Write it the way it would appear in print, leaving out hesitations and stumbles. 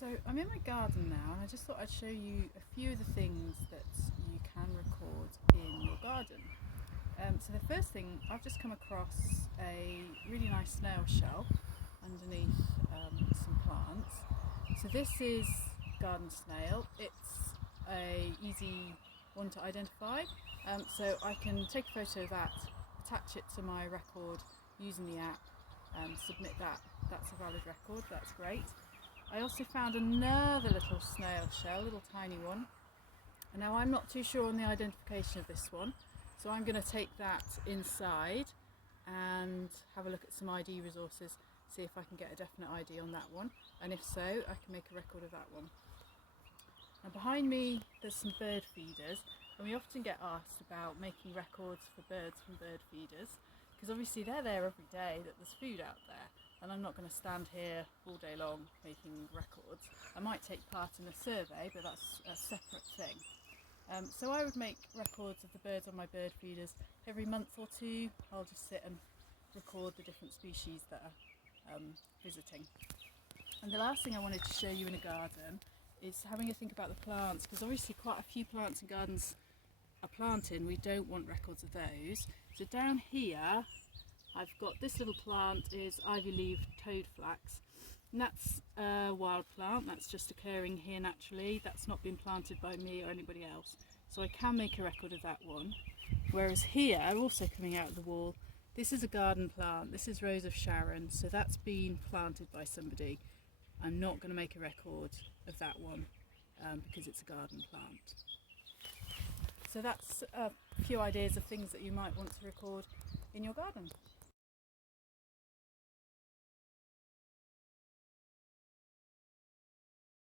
So I'm in my garden now, and I just thought I'd show you a few of the things that you can record in your garden. So the first thing, I've just come across a really nice snail shell underneath some plants. So this is garden snail. It's a easy one to identify. So I can take a photo of that, attach it to my record using the app, submit that. That's a valid record. That's great. I also found another little snail shell, little tiny one. And now I'm not too sure on the identification of this one, so I'm going to take that inside and have a look at some ID resources, see if I can get a definite ID on that one, and if so, I can make a record of that one. Now behind me there's some bird feeders, and we often get asked about making records for birds from bird feeders, because obviously they're there every day, that there's food out there, and I'm not going to stand here all day long making records. I might take part in a survey, but that's a separate thing. So I would make records of the birds on my bird feeders every month or two. I'll just sit and record the different species that are visiting. And the last thing I wanted to show you in a garden is having a think about the plants, because obviously quite a few plants and gardens are planting. We don't want records of those. So down here I've got this little plant, is ivy-leaved toadflax, and that's a wild plant that's just occurring here naturally. That's not been planted by me or anybody else, so I can make a record of that one. Whereas here, also coming out of the wall, this is a garden plant. This is Rose of Sharon, so that's been planted by somebody. I'm not going to make a record of that one because it's a garden plant. So that's a few ideas of things that you might want to record in your garden.